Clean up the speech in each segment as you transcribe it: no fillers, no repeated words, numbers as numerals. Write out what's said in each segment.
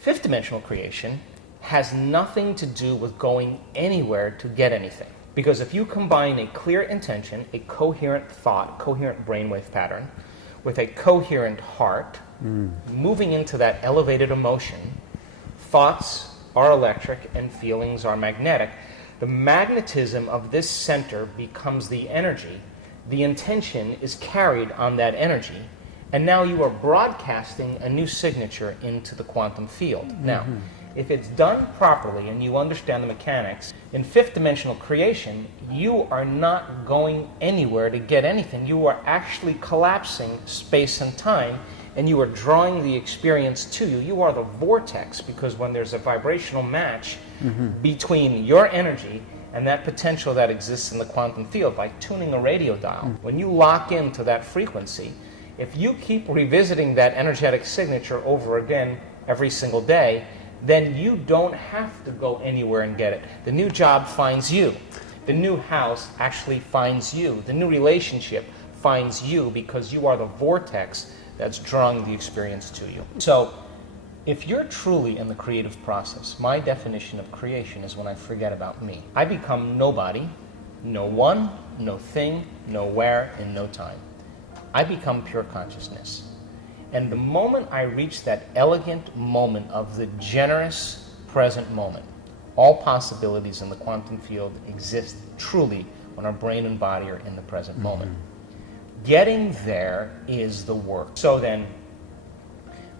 Fifth dimensional creation has nothing to do with going anywhere to get anything. Because if you combine a clear intention, a coherent thought, coherent brainwave pattern, with a coherent heart, moving into that elevated emotion, thoughts are electric and feelings are magnetic. The magnetism of this center becomes the energy. The intention is carried on that energy, and now you are broadcasting a new signature into the quantum field. Now, if it's done properly and you understand the mechanics, in fifth dimensional creation, you are not going anywhere to get anything. You are actually collapsing space and time, and you are drawing the experience to you. You are the vortex, because when there's a vibrational match between your energy and that potential that exists in the quantum field, like tuning a radio dial, when you lock into that frequency, if you keep revisiting that energetic signature over again every single day, then you don't have to go anywhere and get it. The new job finds you. The new house actually finds you. The new relationship finds you, because you are the vortex that's drawing the experience to you. So, if you're truly in the creative process, my definition of creation is when I forget about me. I become nobody, no one, no thing, nowhere, in no time. I become pure consciousness. And the moment I reach that elegant moment of the generous present moment, all possibilities in the quantum field exist truly when our brain and body are in the present moment. Getting there is the work. So then,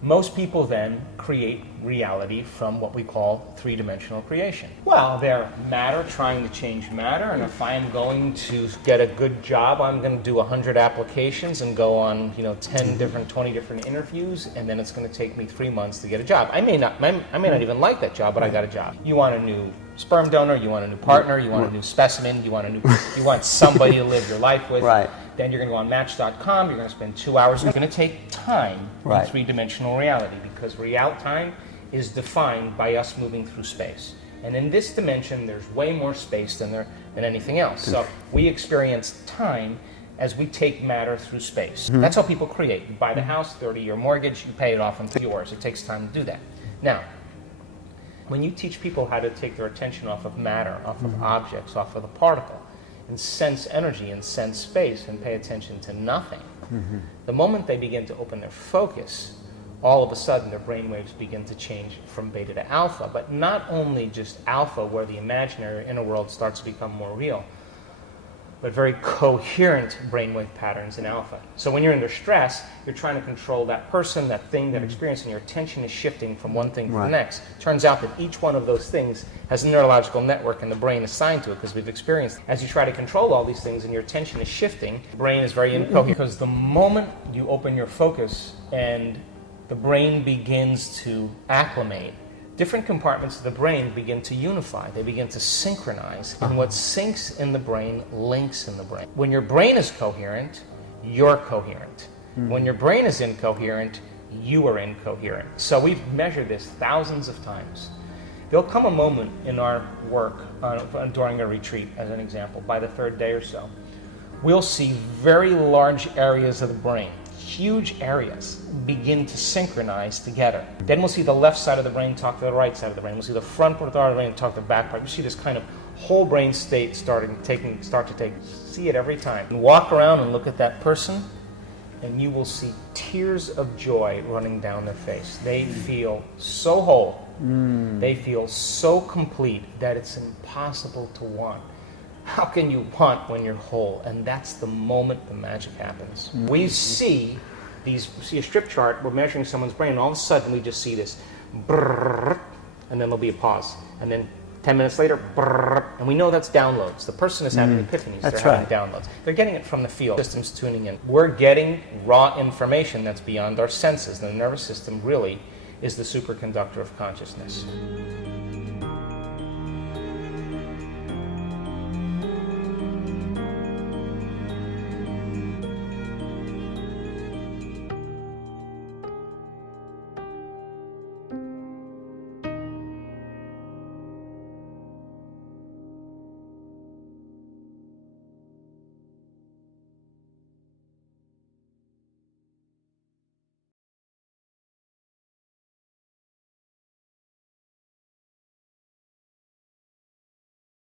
most people then create reality from what we call three-dimensional creation. Well, they're matter trying to change matter, and if I am going to get a good job, I'm going to do 100 applications and go on, 10 different, 20 different interviews, and then it's going to take me 3 months to get a job. I may not even like that job, but I got a job. You want a new sperm donor, you want a new partner, you want a new specimen, you want somebody to live your life with. Right. Then you're going to go on Match.com, you're going to spend 2 hours. It's going to take time in three-dimensional reality, because time is defined by us moving through space. And in this dimension, there's way more space than anything else. So we experience time as we take matter through space. That's how people create. You buy the house, 30-year mortgage, you pay it off into yours. It takes time to do that. Now, when you teach people how to take their attention off of matter, off of objects, off of the particle, and sense energy and sense space and pay attention to nothing, the moment they begin to open their focus, all of a sudden their brainwaves begin to change from beta to alpha. But not only just alpha, where the imaginary inner world starts to become more real, but very coherent brainwave patterns in alpha. So when you're under stress, you're trying to control that person, that thing, that experience, and your attention is shifting from one thing to the next. Turns out that each one of those things has a neurological network in the brain assigned to it, because we've experienced it. As you try to control all these things and your attention is shifting, the brain is very incoherent, because the moment you open your focus and the brain begins to acclimate, different compartments of the brain begin to unify. They begin to synchronize. And what syncs in the brain links in the brain. When your brain is coherent, you're coherent. When your brain is incoherent, you are incoherent. So we've measured this thousands of times. There'll come a moment in our work during a retreat, as an example, by the third day or so, we'll see very large areas of the brain, huge areas, begin to synchronize together. Then we'll see the left side of the brain talk to the right side of the brain. We'll see the front part of the brain talk to the back part. You see this kind of whole brain state start to take. See it every time. And walk around and look at that person, and you will see tears of joy running down their face. They feel so whole. They feel so complete that it's impossible to want. How can you want when you're whole? And that's the moment the magic happens. We see a strip chart, we're measuring someone's brain, and all of a sudden we just see this brrrr, and then there'll be a pause. And then 10 minutes later, brrrr, and we know that's downloads. The person is having epiphanies, they're having downloads. They're getting it from the field, systems tuning in. We're getting raw information that's beyond our senses. The nervous system really is the superconductor of consciousness.